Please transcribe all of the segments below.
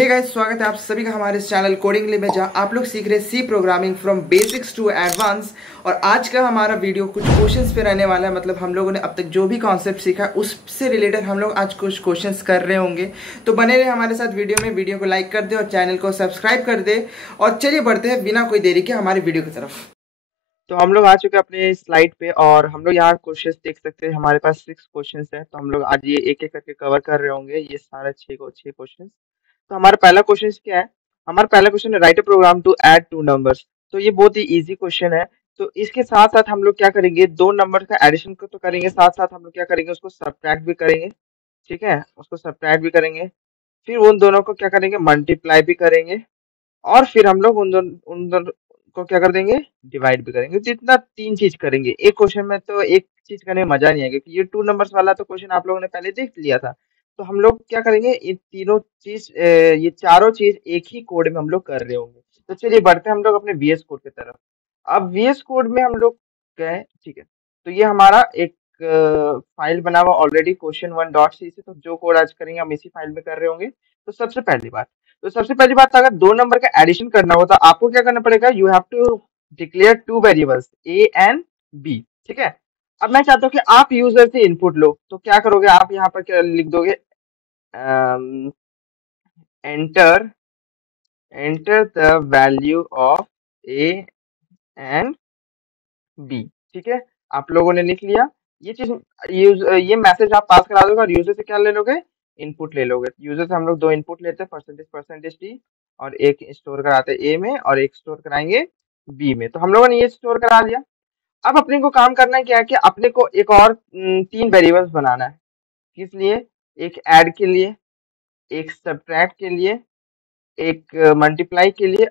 Hey guys, स्वागत है आप सभी का हमारे इस चैनल कोडिंगली में, जहां आप लोग सीख रहे हैं C programming from basics to advance. और आज का हमारा वीडियो कुछ क्वेश्चंस पे रहने वाला है। मतलब हम लोगों ने अब तक जो भी कॉन्सेप्ट सीखा है उससे रिलेटेड हम लोग आज कुछ क्वेश्चंस कर रहे होंगे। तो बने रहे हमारे साथ वीडियो में। वीडियो को लाइक कर दे और चैनल को सब्सक्राइब कर दे। और चलिए बढ़ते हैं बिना कोई देरी के हमारे वीडियो की तरफ। तो हम लोग आ चुके हैं अपने स्लाइड पे और हम लोग यहाँ क्वेश्चंस देख सकते हैं। हमारे पास 6 क्वेश्चंस हैं, तो हम लोग आज ये एक एक करके कवर कर रहे होंगे, ये सारा 6 क्वेश्चंस। तो हमारा पहला क्वेश्चन क्या है? हमारा पहला क्वेश्चन है, write a program to add two numbers. तो ये बहुत ही इजी क्वेश्चन है। तो इसके साथ साथ हम लोग क्या करेंगे, दो नंबर का एडिशन को तो करेंगे, साथ साथ हम लोग क्या करेंगे, उसको सब्ट्रैक्ट भी करेंगे। ठीक है, उसको सब्ट्रैक्ट भी करेंगे। फिर उन दोनों को क्या करेंगे, मल्टीप्लाई भी करेंगे। और फिर हम लोग उन दोनों को क्या कर देंगे, डिवाइड भी करेंगे। तो इतना 3 चीज करेंगे एक क्वेश्चन में। तो एक चीज करने में मजा नहीं आएगा, क्योंकि ये 2 नंबर्स वाला तो क्वेश्चन आप लोगों ने पहले देख लिया था। तो हम लोग क्या करेंगे, ये तीनों चीज ये चारों चीज एक ही कोड में हम लोग कर रहे होंगे। तो चलिए बढ़ते हैं हम लोग अपने वीएस कोड की तरफ। अब वीएस कोड में हम लोग गए, ठीक है। तो ये हमारा एक फाइल बना हुआ ऑलरेडी, question1.c से। तो जो कोड आज करेंगे हम इसी फाइल में कर रहे होंगे। तो सबसे पहली बात, अगर दो नंबर का एडिशन करना हो तो आपको क्या करना पड़ेगा, you have to declare 2 variables A and B. ठीक है। अब मैं चाहता हूँ कि आप यूजर से इनपुट लो। तो क्या करोगे, आप यहाँ पर क्या लिख दोगे, enter enter the value of A and B. ठीक है, आप लोगों ने लिख लिया। ये चीज ये मैसेज आप पास करा दोगे और यूजर से क्या ले लोगे, इनपुट ले लोगे। यूजर से हम लोग दो इनपुट लेते हैं, परसेंटेज टी, और एक स्टोर कराते हैं ए में और एक स्टोर कराएंगे बी में। तो हम लोगों ने ये स्टोर करा लिया। अब अपने को काम करना है क्या है, कि अपने को एक और 3 वेरिएबल्स बनाना है। किस लिए, एक ऐड के लिए, एक सब्ट्रैक्ट के लिए, एक मल्टीप्लाई के लिए।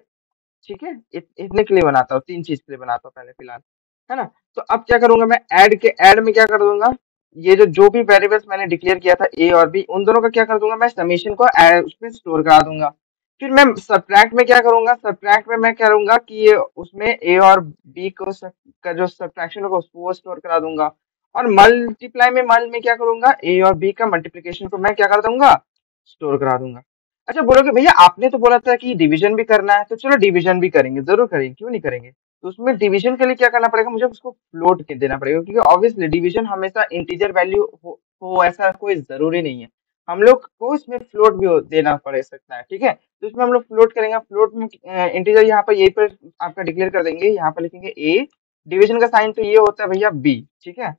ठीक है, इतने के लिए बनाता हूँ, 3 चीज के लिए बनाता हूँ पहले फिलहाल, है ना। तो अब क्या करूंगा मैं, ऐड में क्या कर दूंगा, ये जो भी वेरिएबल्स मैंने डिक्लेयर किया था ए और बी, उन दोनों का क्या कर दूंगा, मैं समेशन को उसमें स्टोर करा दूंगा। फिर मैं सब्ट्रैक्ट में क्या करूंगा, सब्ट्रैक्ट में मैं करूंगा कि ये उसमें ए और बी का जो सब्ट्रैक्शन होगा उसको वो स्टोर करा दूंगा। और मल्टीप्लाई में मल में क्या करूंगा, ए और बी का मल्टीप्लिकेशन को मैं क्या कर दूंगा, स्टोर करा दूंगा। अच्छा, बोलोगे भैया आपने तो बोला था कि डिवीजन भी करना है। तो चलो डिवीजन भी करेंगे, जरूर करेंगे, क्यों नहीं करेंगे। तो उसमें डिवीजन के लिए क्या करना पड़ेगा, मुझे उसको फ्लोट के देना पड़ेगा, क्योंकि ऑब्वियसली डिवीजन हमेशा इंटीजर वैल्यू हो ऐसा कोई जरूरी नहीं है। हम लोग को इसमें फ्लोट भी देना पड़ सकता है। ठीक है, तो इसमें हम लोग फ्लोट करेंगे। फ्लोट में इंटीजर यहाँ पर यही पर आपका डिक्लेयर कर देंगे, यहाँ पर लिखेंगे ए, डिवीजन का साइन तो ये होता है भैया बी। ठीक है,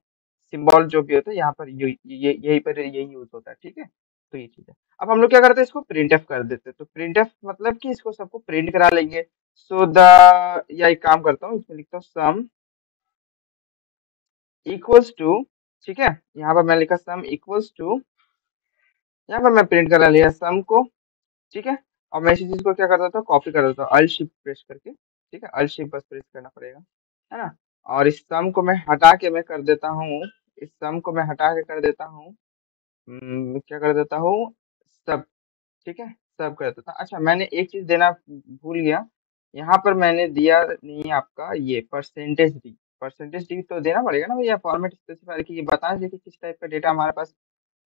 सिंबल जो भी होता है यहाँ पर यही पर यही यूज होता है। ठीक है, तो ये चीज है। अब हम लोग क्या करते हैं, इसको प्रिंट एफ कर देते हैं। तो प्रिंट एफ मतलब कि इसको सबको प्रिंट करा लेंगे। सो द, या एक काम करता हूँ, इसमें लिखता हूँ सम इक्वल्स टू। ठीक है, यहाँ पर मैं लिखा सम इक्वल्स टू, यहाँ पर मैं प्रिंट करा लिया सम को। ठीक है, और मैं इसी चीज को क्या कर देता हूँ, कॉपी कर देता हूँ अल्ट शिफ्ट प्रेस करके। ठीक है, अल्ट शिफ्ट बस प्रेस करना पड़ेगा, है ना। और इस सम को मैं हटा के मैं कर देता हूँ, इस सम को मैं हटा के कर देता हूँ, क्या कर देता हूँ, सब। ठीक है, सब कर देता। अच्छा, मैंने एक चीज देना भूल गया, यहाँ पर मैंने दिया नहीं आपका ये परसेंटेज डी। परसेंटेज डी तो देना पड़ेगा ना भैया, फॉर्मेट स्पेसिफायर की, ये बता दीजिए कि किस टाइप का डेटा हमारे पास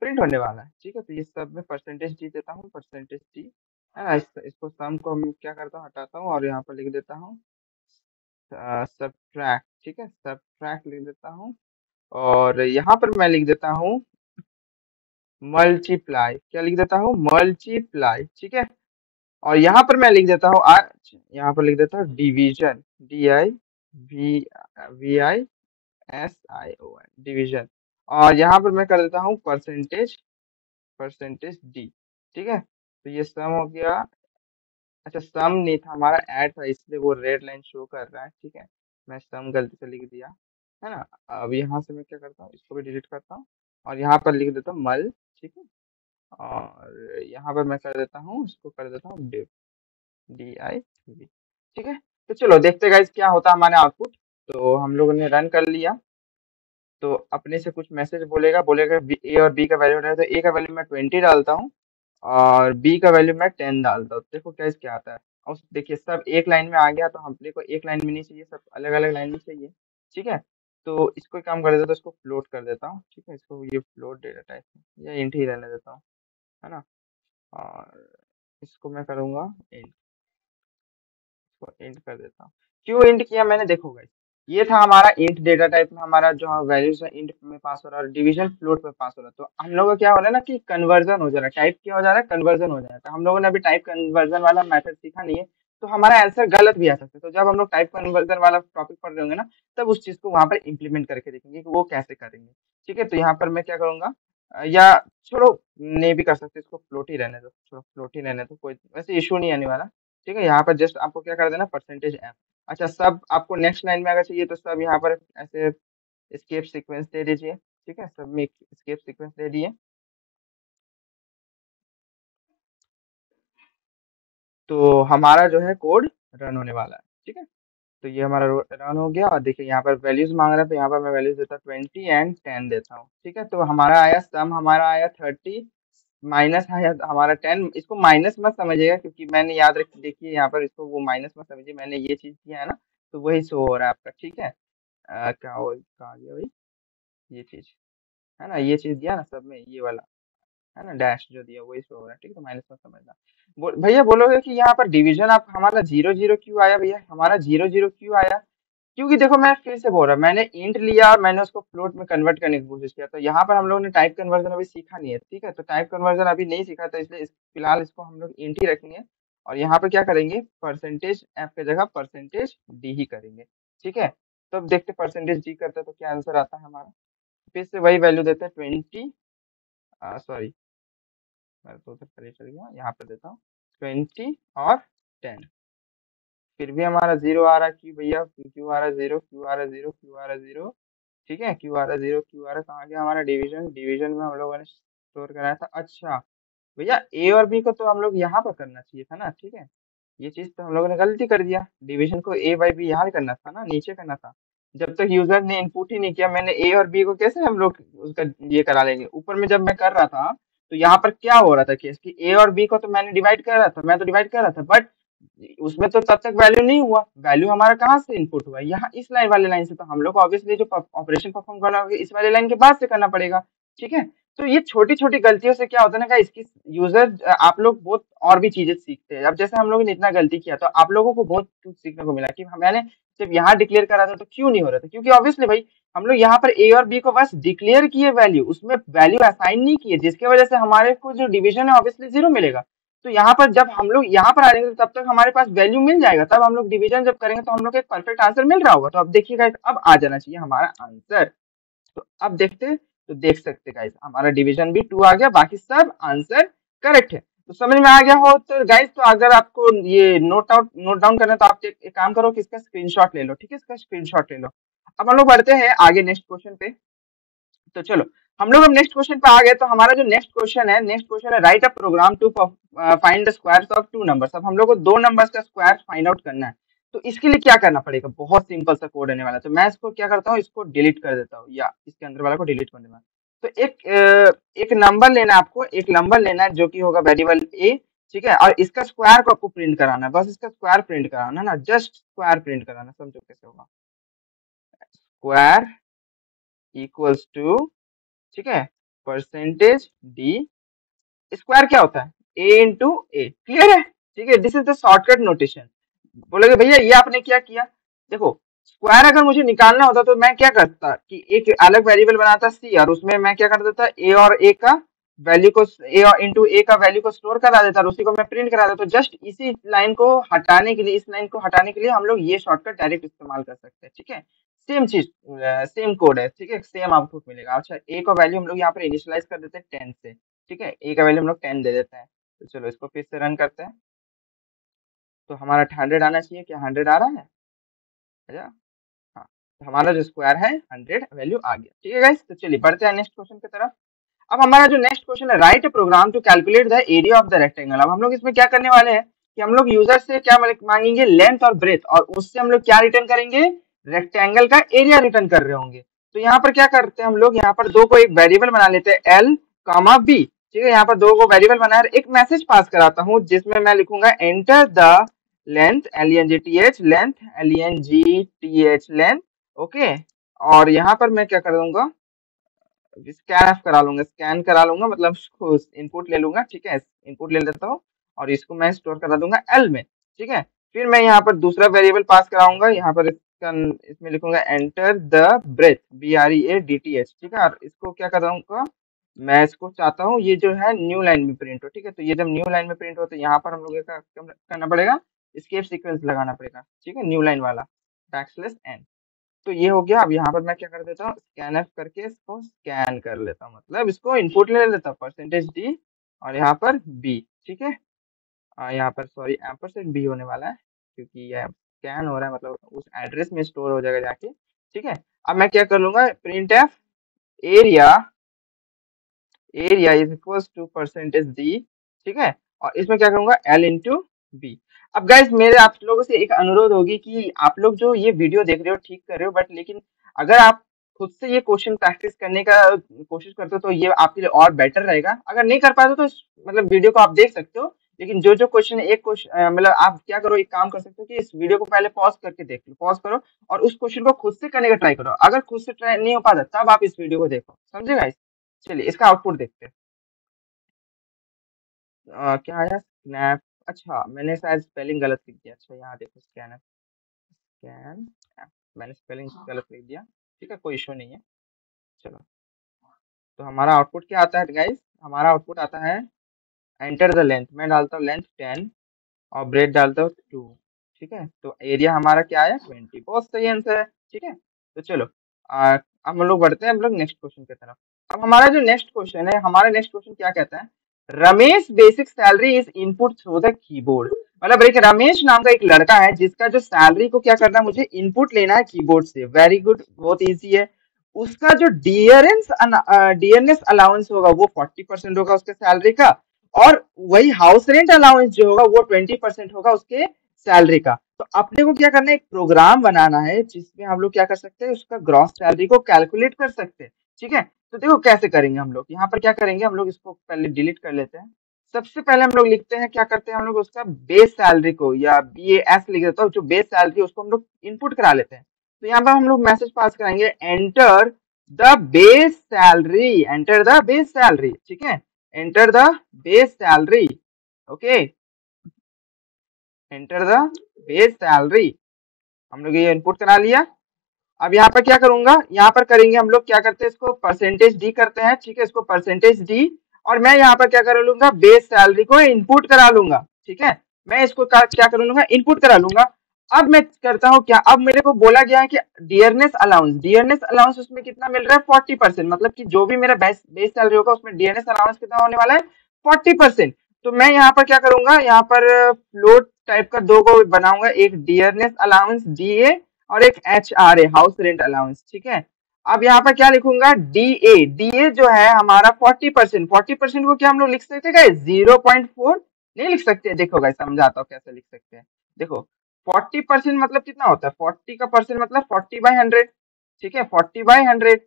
प्रिंट होने वाला है। ठीक है, तो ये सब में परसेंटेज डी देता हूँ, परसेंटेज डी, है ना। इसको सम को हम क्या करता हूँ, हटाता हूँ और यहाँ पर लिख देता हूँ सब्ट्रैक्ट। ठीक है, सब्ट्रैक्ट लिख देता हूँ। और यहाँ पर मैं लिख देता हूँ मल्टीप्लाई, क्या लिख देता हूँ, मल्टीप्लाई। ठीक है, और यहाँ पर मैं लिख देता हूँ आज, यहाँ पर लिख देता हूँ division, D I V I S I O N, division. और यहाँ पर मैं कर देता हूँ परसेंटेज, परसेंटेज डी। ठीक है, तो ये सम हो गया। अच्छा, सम नहीं था हमारा, ऐड था, इसलिए वो रेड लाइन शो कर रहा है। ठीक है, मैं सम गलती से लिख दिया, है ना। अब यहाँ से मैं क्या करता हूँ, इसको भी डिलीट करता हूँ और यहाँ पर लिख देता हूँ मल। ठीक है, और यहाँ पर मैं कर देता हूँ, इसको कर देता हूँ div, डी आई वी। ठीक है, तो चलो देखते गाइस क्या होता है हमारे आउटपुट। तो हम लोगों ने रन कर लिया। तो अपने से कुछ मैसेज बोलेगा, बोलेगा ए और बी का वैल्यू है। तो ए का वैल्यू मैं 20 डालता हूँ और बी का वैल्यू मैं 10 डालता हूँ। देखो गाइस क्या आता है। और देखिए सब एक लाइन में आ गया, तो हम को एक लाइन में नहीं चाहिए, सब अलग अलग लाइन में चाहिए। ठीक है, तो इसको एक काम कर देता हूँ, तो इसको फ्लोट कर देता हूँ। ठीक है, इसको ये फ्लोट डेटा टाइप या इंट ही रहने देता हूँ, है ना। और इसको मैं करूंगा इंट, इसको इंट कर देता हूँ। क्यों इंट किया मैंने, देखो गाइस, ये था हमारा इंट डेटा टाइप में, हमारा जो वैल्यूज है इंट में पास हो रहा है और डिवीजन फ्लोट में पास हो रहा है। तो हम लोग का क्या हो रहा है ना कि कन्वर्जन हो जा रहा है, टाइप क्या हो जा रहा है, कन्वर्जन हो जा रहा है। तो हम लोगों ने अभी टाइप कन्वर्जन वाला मेथड सीखा नहीं है, तो हमारा आंसर गलत भी आ सकता है। तो जब हम लोग टाइप कन्वर्जन वाला टॉपिक पढ़ रहे होंगे ना, तब उस चीज को वहां पर इंप्लीमेंट करके देखेंगे कि वो कैसे करेंगे। ठीक है, तो यहाँ पर मैं क्या करूंगा, या छोड़ो, नहीं भी कर सकते, इसको फ्लोट ही रहने दो, छोड़ो फ्लोट ही रहने दो, कोई वैसे इशू नहीं आने वाला। ठीक है, यहाँ पर जस्ट आपको क्या कर देना, परसेंटेज एम। अच्छा, सब आपको नेक्स्ट लाइन में अगर चाहिए तो सब यहाँ पर ऐसे स्केप सीक्वेंस दे दीजिए। ठीक है, सब में स्केप सीक्वेंस दे दिए, तो हमारा जो है कोड रन होने वाला है। ठीक है, तो ये हमारा रन हो गया, और देखिए यहाँ पर वैल्यूज मांग रहा है, तो यहाँ पर मैं वैल्यूज देता हूँ 20 एंड 10 देता हूँ। ठीक है, तो हमारा आया सम, हमारा आया 30, माइनस है हमारा 10। इसको माइनस मत समझिएगा, क्योंकि मैंने याद रख, देखिए यहाँ पर इसको वो माइनस मत समझिए, मैंने ये चीज किया है ना, तो वही शो हो रहा है आपका। ठीक है, क्या हो, कहा गया भाई, ये चीज है ना, ये चीज दिया ना सब में, ये वाला है ना, डैश जो दिया वही शो हो रहा है। ठीक है, तो माइनस मत समझना। भैया बोलोगे कि यहाँ पर डिवीजन आप हमारा 0 0 क्यों आया, भैया हमारा 0 0 क्यों आया, क्योंकि देखो मैं फिर से बोल रहा हूँ, मैंने इंट लिया और मैंने उसको फ्लोट में कन्वर्ट करने की कोशिश किया। तो यहाँ पर हम लोगों ने टाइप कन्वर्जन अभी सीखा नहीं है। ठीक है, तो टाइप कन्वर्जन अभी नहीं सीखा, तो इसलिए फिलहाल इसको हम लोग इंट ही रखेंगे, और यहाँ पे क्या करेंगे, परसेंटेज एफ की जगह परसेंटेज डी ही करेंगे। ठीक है, तो अब देखते परसेंटेज डी करते हैं तो क्या आंसर आता है हमारा। फिर से वही वैल्यू देते हैं 20, सॉरी मैं तो उधर परे चल गया, यहाँ पे देता हूँ 20 और 10। फिर भी हमारा जीरो आ रहा है, क्यों भैया, क्यों आ रहा है जीरो, क्यों आ रहा है जीरो, क्यों आ रहा है जीरो। ठीक है, क्यों आ रहा है जीरो, क्यों आ रहा है, कहाँ गया हमारा डिवीजन, डिवीजन में हम लोगों ने स्टोर कराया था। अच्छा भैया, ए और बी को तो हम लोग यहाँ पर करना चाहिए था ना। ठीक है, ये चीज तो हम लोगों ने गलती कर दिया, डिवीजन को ए बाई बी यहाँ करना था ना, नीचे करना था। जब तक यूजर ने इनपुट ही नहीं किया, मैंने ए और बी को कैसे हम लोग उसका ये करा लेंगे। ऊपर में जब मैं कर रहा था, तो यहाँ पर क्या हो रहा था केस कि ए और बी को तो मैंने डिवाइड कर रहा था, मैं तो डिवाइड कर रहा था, बट उसमें तो तब तक वैल्यू नहीं हुआ। वैल्यू हमारा कहाँ से इनपुट हुआ, यहाँ इस लाइन वाले लाइन से। तो हम लोग को ऑब्वियसली जो ऑपरेशन परफॉर्म करना होगा इस वाले लाइन के बाद से करना पड़ेगा। ठीक है, तो ये छोटी छोटी गलतियों से क्या होता है ना, इसकी यूजर आप लोग बहुत और भी चीजें सीखते हैं। अब जैसे हम लोगों ने इतना गलती किया, तो आप लोगों को बहुत कुछ सीखने को मिला कि मैंने जब यहाँ डिक्लेयर करा था तो क्यों नहीं हो रहा था, क्योंकि ऑब्वियसली भाई हम लोग यहाँ पर ए और बी को बस डिक्लेयर किए वैल्यू, उसमें वैल्यू असाइन नहीं किए, जिसकी वजह से हमारे को जो डिवीजन है ऑब्वियसली जीरो मिलेगा। तो यहाँ पर जब हम लोग यहाँ पर आ जाएंगे तो तब तक हमारे पास वैल्यू मिल जाएगा, तब हम लोग डिवीजन जब करेंगे तो हम लोग को एक परफेक्ट आंसर मिल रहा होगा। तो अब देखिएगा, अब आ जाना चाहिए हमारा आंसर। तो अब देखते हैं, तो देख सकते गाइस हमारा डिवीजन भी 2 आ गया, बाकी सब आंसर करेक्ट है। तो समझ में आ गया हो तो गाइस, तो अगर आपको ये नोट डाउन करना है तो आप एक काम करो कि इसका स्क्रीनशॉट ले लो। ठीक है, इसका स्क्रीनशॉट ले लो। अब हम लोग बढ़ते हैं आगे नेक्स्ट क्वेश्चन पे। तो चलो हम लोग अब नेक्स्ट क्वेश्चन पे आ गए। तो हमारा जो नेक्स्ट क्वेश्चन है write a program to find the squares of two numbers. अब हम लोग को दो नंबर्स का स्क्वायर फाइंड आउट करना है। तो इसके लिए क्या करना पड़ेगा, बहुत सिंपल सा कोड रहने वाला है। तो मैं इसको क्या करता हूँ, इसको डिलीट कर देता हूँ, या इसके अंदर वाला को डिलीट कर देना। तो एक नंबर लेना है आपको, एक नंबर लेना है जो कि होगा वेरिएबल ए। ठीक है, और इसका स्क्वायर को आपको प्रिंट कराना है, बस इसका स्क्वायर प्रिंट कराना है ना, जस्ट स्क्वायर प्रिंट कराना, समझो कैसे होगा। स्क्वायर इक्वल्स टू, ठीक है, परसेंटेज डी। स्क्वायर क्या होता है, ए इंटू ए, क्लियर है। ठीक है, this is the shortcut notation. बोलोगे भैया ये आपने क्या किया, देखो स्क्वायर अगर मुझे निकालना होता तो मैं क्या करता कि एक अलग वेरिएबल बनाता सी, और उसमें मैं क्या कर देता, ए और ए का वैल्यू को, ए और इंटू ए का वैल्यू को स्टोर करा देता, और उसी को मैं प्रिंट करा देता। तो जस्ट इसी लाइन को हटाने के लिए, इस लाइन को हटाने के लिए हम लोग ये शॉर्टकट डायरेक्ट इस्तेमाल कर सकते हैं। ठीक है, सेम चीज, सेम कोड है। ठीक है, सेम आउटपुट मिलेगा। अच्छा, ए का वैल्यू हम लोग यहाँ पर इनिशियलाइज कर देते हैं 10 से। ठीक है, ए का वैल्यू हम लोग 10 दे देते हैं। तो चलो इसको फिर से रन करते हैं। तो हमारा 100 आना चाहिए, क्या 100 आ रहा है, अच्छा हाँ, तो हमारा जो स्क्वायर है 100 वैल्यू आ गया। ठीक है गाइस, तो चलिए बढ़ते हैं नेक्स्ट क्वेश्चन की तरफ। अब हमारा जो नेक्स्ट क्वेश्चन है write program to calculate the area of the rectangle. अब हम लोग इसमें क्या करने वाले हैं कि हम लोग यूजर से क्या मांगेंगे, लेंथ और ब्रेथ, और उससे हम लोग क्या रिटर्न करेंगे, रेक्टेंगल का एरिया रिटर्न कर रहे होंगे। तो यहाँ पर क्या करते हैं हम लोग, यहाँ पर दो को एक वेरिएबल बना लेते हैं, एल कॉमा बी। ठीक है, यहाँ पर दो को वेरिएबल बनाया, एक मैसेज पास कराता हूँ जिसमें मैं लिखूंगा enter the length, L E N G T H length, L E N G T H length. Okay, और यहाँ पर मैं क्या कर दूंगा, स्कैन करा लूंगा, स्कैन करा लूंगा, मतलब इनपुट ले लूंगा। ठीक है, इनपुट ले लेता हूँ, और इसको मैं स्टोर करा दूंगा एल में, ठीक है। फिर मैं यहाँ पर दूसरा वेरिएबल पास कराऊंगा, यहाँ पर इसमें लिखूंगा एंटर द ब्रेथ, BREADTH, ठीक है। और इसको क्या करूंगा, मैं इसको चाहता हूँ ये जो है न्यू लाइन में प्रिंट हो, ठीक है। तो ये जब न्यू लाइन में प्रिंट हो तो यहाँ पर हम लोग क्या करना पड़ेगा, एस्केप सीक्वेंस लगाना पड़ेगा, ठीक है, न्यू लाइन वाला \n। तो ये हो गया। अब यहाँ पर मैं क्या कर देता हूँ, स्कैनफ करके इसको स्कैन कर लेता हूँ, मतलब इसको इनपुट ले लेता हूँ %d और यहाँ पर b, ठीक है। यहाँ पर सॉरी %b होने वाला है, क्योंकि ये स्कैन हो रहा है, मतलब उस एड्रेस में स्टोर हो जाएगा जाके, ठीक है। अब मैं क्या कर लूंगा, print F area is equals to %d, ठीक है। और इसमें क्या करूंगा, l इंटू बी। अब गाइस मेरे आप लोगों से एक अनुरोध होगी कि आप लोग जो ये वीडियो देख रहे हो ठीक कर रहे हो, बट लेकिन अगर आप खुद से ये क्वेश्चन प्रैक्टिस करने का कोशिश करते हो तो ये आपके लिए और बेटर रहेगा। अगर नहीं कर पाते तो मतलब वीडियो को आप देख सकते हो, लेकिन जो जो क्वेश्चन एक क्वेश्चन मतलब आप क्या करो, एक काम कर सकते हो कि इस वीडियो को पहले पॉज करके देख लो, पॉज करो और उस क्वेश्चन को खुद से करने का ट्राई करो। अगर खुद से ट्राई नहीं हो पाता तब आप इस वीडियो को देखो, समझे गाइस। चलिए इसका आउटपुट देखते हैं। क्या आया, स्नैप। अच्छा मैंने शायद स्पेलिंग गलत लिख दिया, अच्छा यहाँ देखो स्कैन स्कैन, मैंने स्पेलिंग गलत लिख दिया, ठीक है, कोई इशू नहीं है। चलो तो हमारा आउटपुट क्या आता है गाइस, हमारा आउटपुट आता है एंटर द लेंथ, मैं डालता हूँ लेंथ 10 और ब्रेड डालता हूँ 2, ठीक है। तो एरिया हमारा क्या आया 20, बहुत सही आंसर है, ठीक है। तो चलो अब हम लोग बढ़ते हैं हम लोग नेक्स्ट क्वेश्चन की तरफ। अब हमारा जो नेक्स्ट क्वेश्चन है, हमारा नेक्स्ट क्वेश्चन क्या कहता है, Ramesh basic salary is input through the keyboard. मतलब एक रमेश नाम का एक लड़का है जिसका जो सैलरी को क्या करना है, मुझे इनपुट लेना है कीबोर्ड से। वेरी गुड, बहुत इजी है। उसका जो डियरनेस अलाउंस होगा वो 40% होगा उसके सैलरी का, और वही हाउस रेंट अलाउंस जो होगा वो 20% होगा उसके सैलरी का। तो अपने को क्या करना है, एक प्रोग्राम बनाना है जिसमें हम लोग क्या कर सकते हैं, उसका ग्रॉस सैलरी को कैलकुलेट कर सकते हैं, ठीक है। तो देखो कैसे करेंगे हम लोग, यहाँ पर क्या करेंगे, हम लोग इसको पहले डिलीट कर लेते हैं। सबसे पहले हम लोग लिखते हैं, क्या करते हैं हम लोग, उसका बेस सैलरी को या BAS लिख देता हूँ, जो बेस सैलरी उसको हम लोग इनपुट करा लेते हैं। तो यहाँ पर हम लोग मैसेज पास कराएंगे, enter the base salary, enter the base salary, ठीक है, enter the base salary, okay, enter the base salary. हम लोग ये इनपुट करा लिया। अब यहाँ पर क्या करूंगा, यहाँ पर करेंगे हम लोग क्या करते हैं, इसको %d करते हैं, ठीक है, इसको %d, और मैं यहाँ पर क्या कर लूंगा, बेस सैलरी को इनपुट करा लूंगा, ठीक है। मैं इसको क्या कर लूंगा, इनपुट करा लूंगा। अब मैं करता हूँ क्या, अब मेरे को बोला गया है कि डियरनेस अलाउंस उसमें कितना मिल रहा है 40%, मतलब कि जो भी मेरा बेस सैलरी होगा उसमें डियरनेस अलाउंस कितना होने वाला है 40%। तो मैं यहाँ पर क्या करूंगा, यहाँ पर फ्लोट टाइप का दो को बनाऊंगा, एक डियरनेस अलाउंस DA और एक HRA हाउस रेंट अलाउंस, ठीक है। अब यहाँ पर क्या लिखूंगा, DA जो है हमारा 40%, 40% को क्या हम लोग लिख सकते हैं 0.4 नहीं लिख सकते। देखो गाइस समझाता हूँ कैसे लिख सकते हैं। देखो 40% मतलब कितना होता है, 40 का परसेंट मतलब 40/100, ठीक है, 40/100।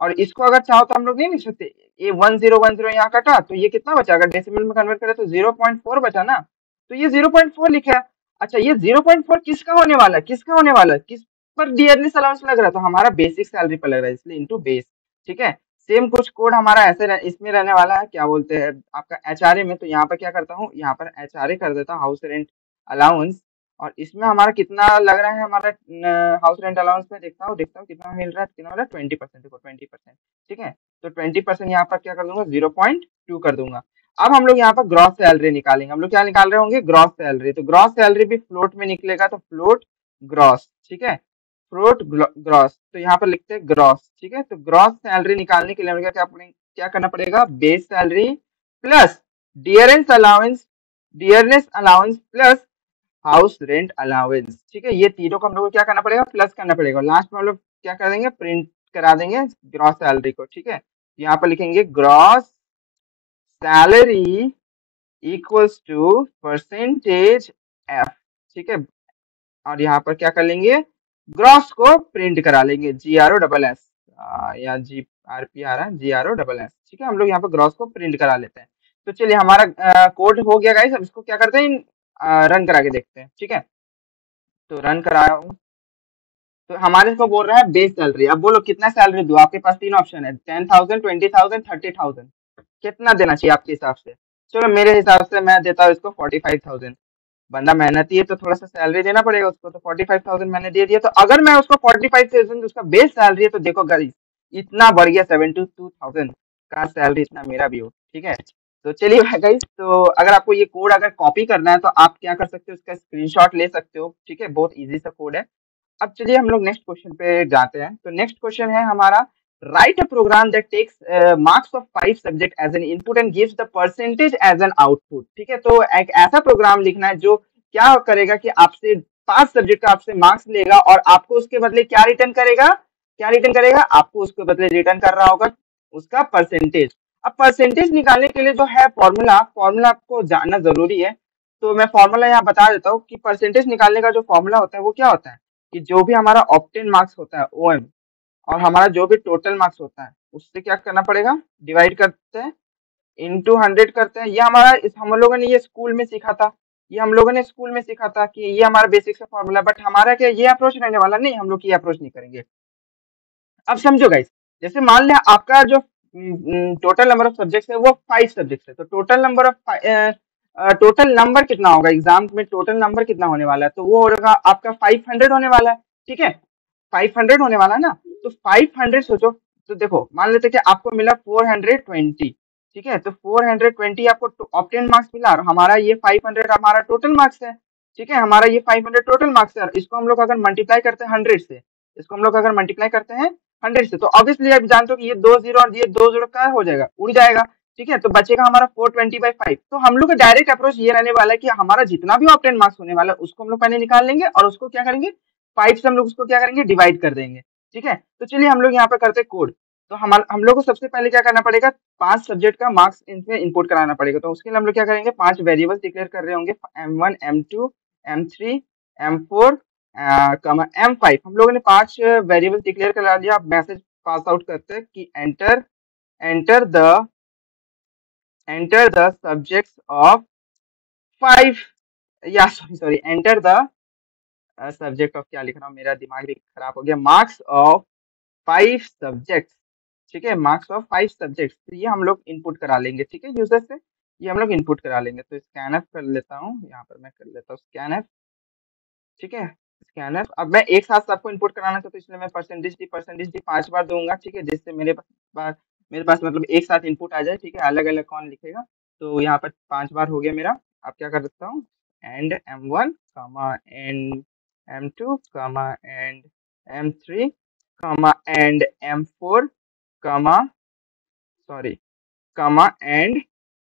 और इसको अगर चाहो तो हम लोग नहीं लिख सकते, ये 1010 यहाँ कटा तो ये कितना बचा, अगर डेसिमल में कन्वर्ट करें तो 0.4 बचा ना, तो ये 0.4 लिखा है। अच्छा ये 0.4 किसका होने वाला है, किसका होने वाला है, किस पर डियरनेस अलाउंस लग रहा है, तो हमारा बेसिक सैलरी पर लग रहा है, इसलिए इनटू बेस, ठीक है। सेम कुछ कोड हमारा ऐसे इसमें रहने वाला है, क्या बोलते हैं आपका HRA में। तो यहाँ पर क्या करता हूँ, यहाँ पर HRA कर देता हूँ हाउस रेंट अलाउंस, और इसमें हमारा कितना लग रहा है, हमारा हाउस रेंट अलाउंस में देखता हूँ कितना मिल रहा है, कितना मिल रहा है 20%, देखो 20%, ठीक है। तो 20% यहाँ पर क्या कर दूंगा 0.2 कर दूंगा। अब हम लोग यहाँ पर ग्रॉस सैलरी निकालेंगे, हम लोग क्या निकाल रहे होंगे, ग्रॉस सैलरी। तो ग्रॉस सैलरी भी फ्लोट में निकलेगा, तो फ्लोट ग्रॉस, ठीक है, फ्लोट ग्रॉस। तो यहाँ पर लिखते हैं ग्रॉस, ठीक है। तो ग्रॉस सैलरी निकालने के लिए हमें क्या करना पड़ेगा, base salary plus dearness allowance plus house rent allowance, ठीक है। ये तीनों को हम लोग को क्या करना पड़ेगा, प्लस करना पड़ेगा। लास्ट में हम लोग क्या कर देंगे, प्रिंट करा देंगे ग्रॉस सैलरी को, ठीक है। यहाँ पर लिखेंगे gross salary equals to %f, ठीक है। और यहाँ पर क्या कर लेंगे, ग्रॉस को प्रिंट करा लेंगे GROSS, या GRP आ रहा है, GROSS, ठीक है। हम लोग यहाँ पर ग्रॉस को प्रिंट करा लेते हैं। तो चलिए हमारा कोड हो गया गाइस। अब इसको क्या करते हैं, रन करा के देखते हैं, ठीक है। तो रन कराया हूँ, तो हमारे को बोल रहा है बेस सैलरी। अब बोलो कितना सैलरी दूं, आपके पास तीन ऑप्शन है, 10,000, 20,000, 30,000, कितना देना चाहिए आपके हिसाब से। चलो मेरे हिसाब से मैं देता हूँ इसको 45,000। बंदा मेहनती है तो थोड़ा सा सैलरी देना पड़ेगा उसको, तो 45,000 मैंने दे दिया। तो अगर मैं उसको 45,000 उसका बेस सैलरी है, तो देखो गाइस इतना बढ़ गया 72,000 का सैलरी, इतना मेरा भी हो, ठीक है। तो चलिए गाइस, तो अगर आपको ये कोड अगर कॉपी करना है तो आप क्या कर सकते हो, इसका स्क्रीनशॉट ले सकते हो, ठीक है, बहुत इजी सा कोड है। अब चलिए हम लोग नेक्स्ट क्वेश्चन पे जाते हैं। तो नेक्स्ट क्वेश्चन है हमारा, write a program that takes marks of 5 subject as an input and gives the percentage as an output. ठीक है, तो एक ऐसा प्रोग्राम लिखना है जो क्या करेगा कि आपसे 5 सब्जेक्ट का आपसे मार्क्स लेगा और आपको उसके बदले क्या रिटर्न करेगा, क्या रिटर्न करेगा, आपको उसके बदले रिटर्न कर रहा होगा उसका परसेंटेज। अब परसेंटेज निकालने के लिए जो है फॉर्मूला, फॉर्मूला आपको जानना जरूरी है। तो मैं फॉर्मूला यहाँ बता देता हूँ कि परसेंटेज निकालने का जो फॉर्मूला होता है वो क्या होता है कि जो भी हमारा ऑप्टेन मार्क्स होता है ओएम, और हमारा जो भी टोटल मार्क्स होता है उससे क्या करना पड़ेगा, डिवाइड करते हैं, इंटू 100 करते हैं। ये हमारा हम लोगों ने ये स्कूल में सीखा था, ये हम लोगों ने स्कूल में सीखा था कि ये हमारा बेसिक सा फॉर्मूला। बट हमारा क्या ये अप्रोच रहने वाला नहीं, हम लोग ये अप्रोच नहीं करेंगे। अब समझो गाइस, जैसे मान लिया आपका जो टोटल नंबर ऑफ सब्जेक्ट्स है वो 5 सब्जेक्ट्स है, तो टोटल नंबर कितना होगा एग्जाम में, टोटल नंबर कितना होने वाला है, तो वो होगा आपका 500 होने वाला है, ठीक है। 500 होने वाला है ना, तो 500 सोचो, तो देखो मान लेते कि आपको मिला 420, ठीक है, तो 420 आपको ऑप्टेन मार्क्स मिला और हमारा ये 500 हमारा टोटल मार्क्स है, ठीक है, हमारा ये 500 टोटल मार्क्स है। और इसको हम लोग अगर मल्टीप्लाई करते हैं 100 से, इसको हम लोग अगर मल्टीप्लाई करते हैं 100 से, तो ऑब्वियसली आप जानते हो कि ये 2 जीरो और ये 2 जीरो क्या हो जाएगा, उड़ जाएगा, ठीक है, तो बचेगा हमारा 420/5। तो हम लोग का डायरेक्ट अप्रोच ये रहने वाला है कि हमारा जितना भी ऑप्टेन मार्क्स होने वाला है उसको हम लोग पहले निकाल लेंगे और उसको क्या करेंगे, 5 से हम लोग उसको क्या करेंगे, डिवाइड कर देंगे, ठीक है। तो चलिए हम लोग यहाँ पे करते हैं कोड। तो हम लोग को सबसे पहले क्या करना पड़ेगा, 5 सब्जेक्ट का मार्क्स इसमें इनपुट कराना पड़ेगा। तो उसके लिए हम लोग क्या करेंगे, 5 वेरिएबल्स डिक्लेयर कर रहे होंगे, M1 M2 M3 M4 M5। हम लोगों ने 5 वेरिएबल डिक्लेयर करा लिया। अब मैसेज पास आउट करते हैं कि एंटर द सब्जेक्ट्स ऑफ 5, या sorry sorry enter the subject of, क्या लिख रहा हूँ मेरा दिमाग भी खराब हो गया, मार्क्स ऑफ 5 सब्जेक्ट्स, ठीक है, मार्क्स ऑफ 5 सब्जेक्ट्स। तो ये हम लोग इनपुट करा लेंगे, ठीक है, यूजर से ये हम लोग इनपुट करा लेंगे। तो स्कैनफ कर लेता हूँ, यहाँ पर मैं कर लेता हूँ स्कैनफ, ठीक है, स्कैनर। अब मैं एक साथ सबको इनपुट कराना चाहता हूँ, इसलिए मैं परसेंटेज डी 5 बार दूंगा, ठीक है, जिससे मेरे पास मतलब एक साथ इनपुट आ जाए, ठीक है, अलग अलग कौन लिखेगा। तो यहाँ पर 5 बार हो गया मेरा। अब क्या कर सकता हूँ, एंड M1 कमा एंड M2 कमा एंड M3 कमा एंड M4 कमा सॉरी कमा एंड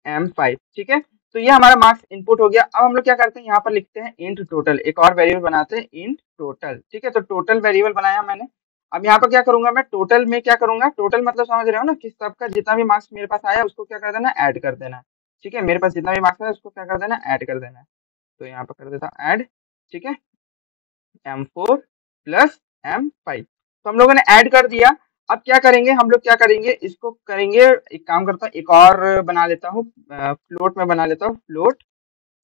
M5, ठीक है। तो ये हमारा मार्क्स इनपुट हो गया। अब हम लोग क्या करते हैं, यहाँ पर लिखते हैं इंट टोटल, एक और वेरिएबल बनाते हैं इंट टोटल, ठीक है। तो टोटल वेरिएबल बनाया मैंने। अब यहाँ पर क्या करूंगा, मैं टोटल में क्या करूंगा, टोटल मतलब समझ रहे हो ना कि सबका जितना भी मार्क्स मेरे पास आया उसको क्या कर देना, ऐड कर देना, ठीक है, मेरे पास जितना भी मार्क्स आया उसको क्या कर देना, ऐड कर देना। तो यहाँ पर कर देता ऐड, ठीक है, M4 प्लस M5। तो हम लोगों ने ऐड कर दिया। अब क्या करेंगे, हम लोग क्या करेंगे, इसको करेंगे, एक काम करता हूँ, एक और बना लेता हूँ, फ्लोट में बना लेता हूँ, फ्लोट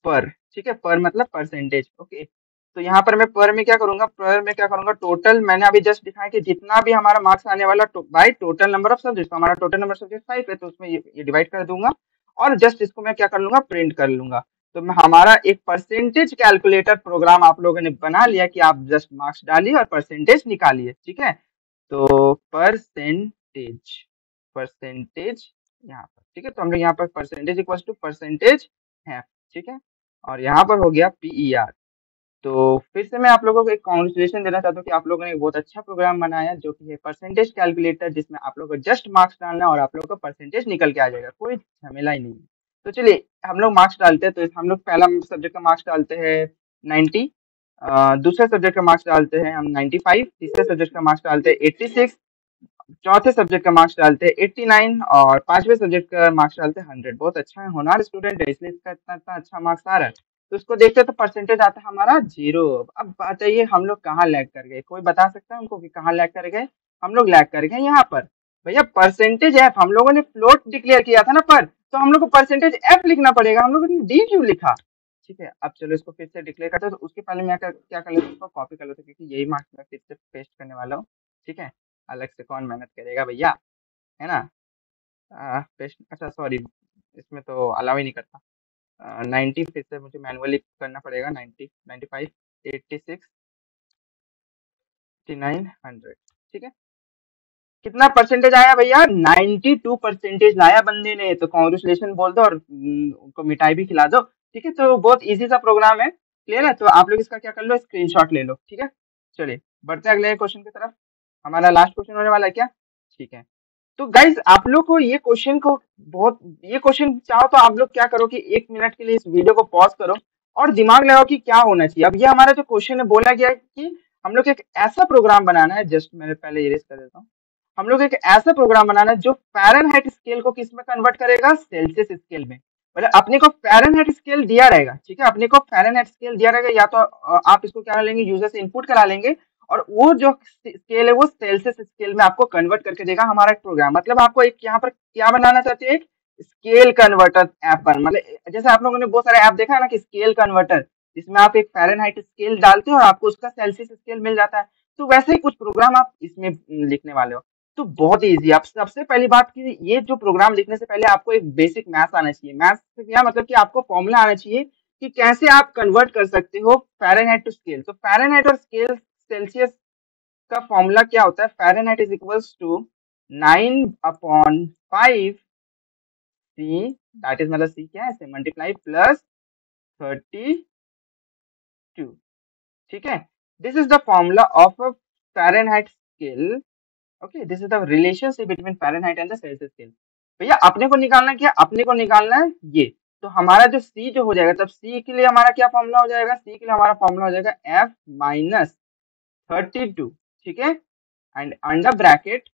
पर, ठीक है, पर मतलब परसेंटेज, ओके। तो यहाँ पर मैं पर में क्या करूंगा, पर में क्या करूंगा, टोटल मैंने अभी जस्ट दिखाया कि जितना भी हमारा मार्क्स आने वाला by total number of subject, हमारा टोटल नंबर सब्जेक्ट 5 है, तो उसमें ये डिवाइड कर दूंगा और जस्ट इसको मैं क्या कर लूंगा, प्रिंट कर लूंगा। तो हमारा एक परसेंटेज कैलकुलेटर प्रोग्राम आप लोगों ने बना लिया कि आप जस्ट मार्क्स डालिए और परसेंटेज निकालिए, ठीक है। तो परसेंटेज, परसेंटेज यहाँ पर, ठीक है, तो हम लोग यहाँ पर परसेंटेज इक्वल टू परसेंटेज है, ठीक है, और यहाँ पर हो गया PER। तो फिर से मैं आप लोगों को एक कॉन्ग्रेचुलेशन देना चाहता हूँ कि आप लोगों ने एक बहुत अच्छा प्रोग्राम बनाया जो कि है परसेंटेज कैलकुलेटर, जिसमें आप लोगों को जस्ट मार्क्स डालना है और आप लोगों को परसेंटेज निकल के आ जाएगा, कोई झमेला ही नहीं है। तो चलिए हम लोग मार्क्स डालते हैं। तो हम लोग पहला सब्जेक्ट का मार्क्स डालते हैं 90, दूसरे सब्जेक्ट का मार्क्स डालते हैं हम 95, तीसरे सब्जेक्ट का मार्क्स डालते हैं 86, चौथे सब्जेक्ट का मार्क्स डालते हैं 89 और पांचवें सब्जेक्ट का मार्क्स डालते हैं 100। बहुत अच्छा है, होनहार स्टूडेंट है, इसलिए इसका इतना इतना अच्छा मार्क्स आ रहा है। तो इसको देखते हैं तो परसेंटेज आता है हमारा 0। अब बताइए हम लोग कहाँ लैग कर गए, कोई बता सकता है हमको कि कहाँ लैग कर गए। हम लोग लैग कर गए यहाँ पर, भैया परसेंटेज एफ, हम लोगों ने फ्लोट डिक्लेयर किया था ना पर, तो हम लोग को परसेंटेज एफ लिखना पड़ेगा, हम लोगों ने डी क्यों लिखा, ठीक है। अब चलो इसको फिर से डिक्लेयर करते हैं। तो उसके पहले मैं क्या कर लेता हूँ, इसको कॉपी कर लेता हूँ क्योंकि यही मार्क्स मैं फिर से पेस्ट करने वाला हूँ, ठीक है, अलग से कौन मेहनत करेगा भैया, है ना। पेस्ट, अच्छा सॉरी, इसमें तो अलाउ ही नहीं करता। 90 फिर से मुझे मैनुअली करना पड़ेगा। 90, 95, 86, 89, 100। ठीक है, कितना परसेंटेज आया भैया? 92% लाया बंदे ने, तो कॉन्ग्रेचुलेशन बोल दो और उनको मिठाई भी खिला दो। ठीक है, तो बहुत इजी सा प्रोग्राम है। क्लियर है? तो आप लोग इसका क्या कर लो, स्क्रीनशॉट ले लो। ठीक है, चलिए बढ़ते हैं अगले क्वेश्चन की तरफ। हमारा लास्ट क्वेश्चन होने वाला है क्या? ठीक है, तो गाइज आप लोग को ये क्वेश्चन को बहुत, ये क्वेश्चन चाहो तो आप लोग क्या करो कि 1 मिनट के लिए इस वीडियो को पॉज करो और दिमाग लगाओ कि क्या होना चाहिए। अब ये हमारा जो क्वेश्चन है, बोला गया है कि हम लोग एक ऐसा प्रोग्राम बनाना है, जस्ट मैंने पहले इरेज कर देता हूँ। हम लोग एक ऐसा प्रोग्राम बनाना है जो फ़ारेनहाइट स्केल को किस में कन्वर्ट करेगा, सेल्सियस स्केल में। मतलब अपने को फ़ारेनहाइट स्केल दिया रहेगा, ठीक है, अपने को फ़ारेनहाइट स्केल दिया रहेगा, या तो आप इसको क्या लेंगे, यूजर से इनपुट करा लेंगे और वो जो स्केल है वो सेल्सियस स्केल में आपको कन्वर्ट करके देगा हमारा एक प्रोग्राम। मतलब आपको एक यहाँ पर क्या बनाना चाहते हैं, एक स्केल कन्वर्टर ऐप बन, मतलब जैसे आप लोगों ने बहुत सारे ऐप देखा है ना कि स्केल कन्वर्टर, इसमें आप एक फ़ारेनहाइट स्केल डालते हो और आपको उसका सेल्सियस स्केल मिल जाता है। तो वैसे ही कुछ प्रोग्राम आप इसमें लिखने वाले हो। तो बहुत इजी। आप सबसे पहली बात कि ये जो प्रोग्राम लिखने से पहले आपको एक बेसिक मैथ्स आना चाहिए। मैथ्स से क्या मतलब कि आपको फॉर्मूला आना चाहिए कि कैसे आप कन्वर्ट कर सकते हो फ़ारेनहाइट टू स्केल। तो फ़ारेनहाइट और स्केल सेल्सियस का फॉर्मूला क्या होता है? Fahrenheit is equals to 9/5 C, that is मतलब सी क्या है, से मल्टीप्लाई प्लस 32। ठीक है, this is the formula of a Fahrenheit scale. Okay, this is the relationship between Fahrenheit and the Celsius scale. भैया अपने को निकालना क्या, अपने को निकालना है ये। तो हमारा जो सी जो हो जाएगा, तब सी के लिए हमारा क्या फॉर्मूला हो जाएगा? सी के लिए हमारा फॉर्मूला हो जाएगा एफ माइनस 32। ठीक है, एंड अंडर ब्रैकेट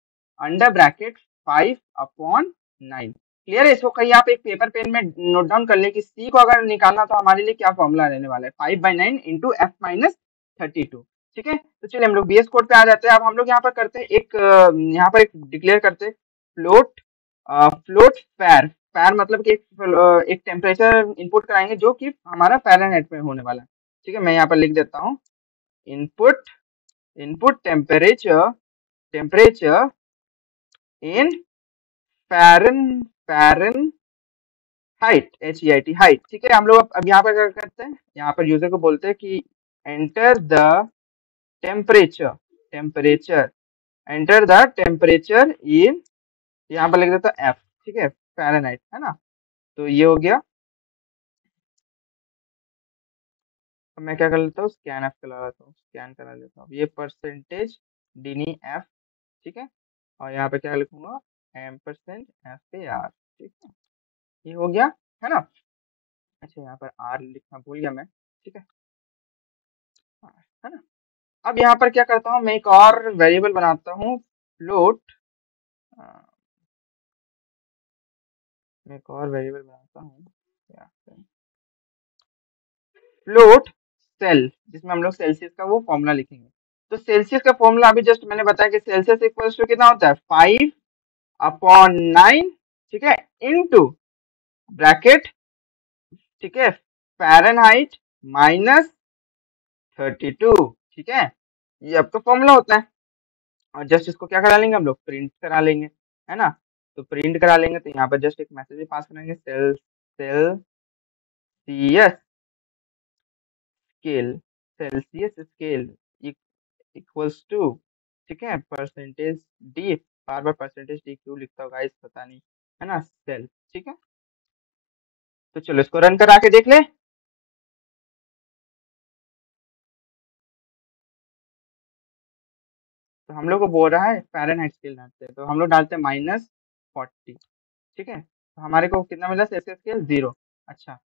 5/9। क्लियर है? इसको कहीं आप एक पेपर पेन में नोट डाउन कर ले कि सी को अगर निकालना तो हमारे लिए क्या फॉर्मूला रहने वाला है, 5/9 इंटू एफ माइनस 32। ठीक है, तो चलिए हम लोग बीएस कोड पे आ जाते हैं। अब हम लोग यहाँ पर करते हैं एक यहाँ पर एक डिक्लेयर करते हैं फ्लोट, फ्लोट फैर। फैर मतलब कि एक टेम्परेचर इनपुट कराएंगे जो कि हमारा फ़ारेनहाइट में होने वाला है। ठीक है, मैं यहाँ पर लिख देता हूँ input, input temperature in Fahrenheit, HEIT हाइट। ठीक है, हम लोग अब यहाँ पर क्या करते हैं, यहाँ पर यूजर को बोलते हैं कि enter the temperature, temperature enter the temperature in, यहाँ पर लिख देता हूँ F। ठीक है, फ़ारेनहाइट है ना। तो ये हो गया। अब मैं क्या कर लेता हूँ, स्कैन एफ चला लेता हूँ, स्कैन करा लेता हूँ ये परसेंटेज डिनी एफ। ठीक है, और यहाँ पे क्या लिखूंगा, %FAR। ठीक है, ये हो गया है ना। अच्छा, यहाँ पर आर लिखना भूल गया मैं। ठीक है, है ना। अब यहाँ पर क्या करता हूँ, मैं एक और वेरिएबल बनाता हूँ, फ्लोट। मैं एक और वेरिएबल बनाता हूँ, फ्लोट सेल, जिसमें हम लोग सेल्सियस का वो फॉर्मूला लिखेंगे। तो सेल्सियस का फॉर्मूला अभी जस्ट मैंने बताया कि सेल्सियस इक्वल्स टू कितना होता है, 5/9। ठीक है, इनटू ब्रैकेट, ठीक है, फ़ारेनहाइट माइनस 32। ठीक है, ये आपका फॉर्मूला होता है। और जस्ट इसको क्या करा लेंगे हम लोग, प्रिंट करा लेंगे, है ना। तो प्रिंट करा लेंगे तो यहाँ पर जस्ट एक मैसेज भी पास करेंगे, Celsius scale, Celsius scale equals to, ठीक है, परसेंटेज डी। बार बार परसेंटेज डी क्यों लिखता हूँ गाइस, पता नहीं, है ना, सेल। ठीक है, तो चलो इसको रन करा के देख ले। तो हम लोग को बोल रहा है फ़ारेनहाइट स्केल डालते हैं, तो हम लोग डालते हैं -40। ठीक है, तो हमारे को कितना मिला, सेल्सियस स्केल 0। अच्छा,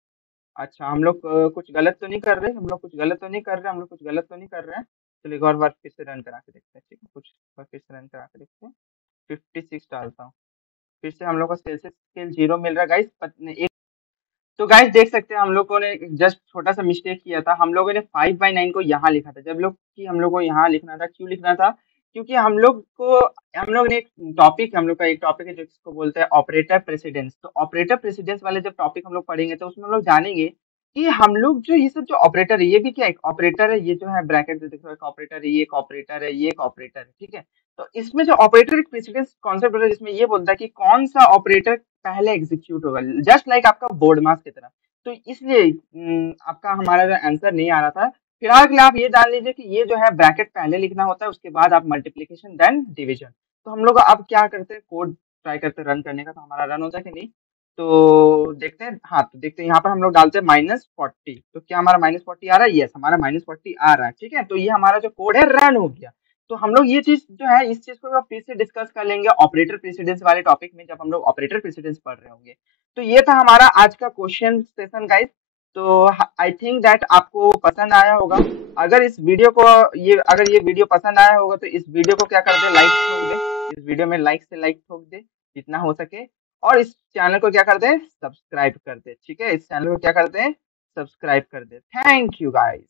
अच्छा, हम लोग कुछ गलत तो नहीं कर रहे, हम लोग कुछ गलत तो नहीं कर रहे, हम लोग कुछ गलत तो नहीं कर रहे हैं। चलिए एक और बार फिर से रन करा के देखते हैं। ठीक है, कुछ बार फिर से रन करा के देखते हैं। 56 डालता हूँ, फिर से हम लोग को सेल्सियस स्केल 0 मिल रहा है गाइस। तो गाइस देख सकते हैं हम लोगों ने जस्ट छोटा सा मिस्टेक किया था। हम लोगों ने 5/9 को यहाँ लिखा था, जब लोग कि हम लोग को यहाँ लिखना था। क्यों लिखना था? क्योंकि हम लोग ने एक टॉपिक, हम लोग का एक टॉपिक है जिसको बोलते हैं ऑपरेटर प्रेसिडेंस। तो ऑपरेटर प्रेसिडेंस वाले जब टॉपिक हम लोग पढ़ेंगे तो उसमें हम लोग जानेंगे कि हम लोग जो ये सब जो ऑपरेटर है, ये भी क्या एक ऑपरेटर है, ये जो है ब्रैकेट में दिख रहा है एक ऑपरेटर है, ये एक ऑपरेटर है, ये एक ऑपरेटर है, ठीक है। तो इसमें जो ऑपरेटर एक प्रेसिडेंस कॉन्सेप्ट होता है जिसमें ये बोलता है कि कौन सा ऑपरेटर पहले एग्जीक्यूट होगा, जस्ट लाइक आपका बोर्ड मास की तरह। तो इसलिए आपका हमारा जो आंसर नहीं आ रहा था। फिलहाल के लिए आप ये जान लीजिए कि ये जो है ब्रैकेट पहले लिखना होता है, उसके बाद आप मल्टीप्लीकेशन देन डिवीजन। तो हम लोग अब क्या करते हैं, कोड ट्राई करते हैं रन करने का, तो हमारा रन होता है कि नहीं। तो देखते हैं, हाँ तो देखते हैं यहाँ पर हम लोग डालते हैं -40। तो क्या हमारा -40 आ रहा है? यस, हमारा -40 आ रहा है, ठीक है। तो ये हमारा जो कोड है रन हो गया। तो हम लोग ये चीज जो है इस चीज को फिर से डिस्कस कर लेंगे ऑपरेटर प्रेसिडेंस वाले टॉपिक में, जब हम लोग ऑपरेटर प्रेसिडेंस पढ़ रहे होंगे। तो ये था हमारा आज का क्वेश्चन सेशन गाइस। तो आई थिंक दैट आपको पसंद आया होगा। अगर ये वीडियो पसंद आया होगा तो इस वीडियो को क्या कर दे, लाइक ठोक दे। इस वीडियो में लाइक से लाइक ठोक दे जितना हो सके। और इस चैनल को क्या कर दे, सब्सक्राइब कर दे, ठीक है। इस चैनल को क्या कर दे, सब्सक्राइब कर दे। Thank you guys.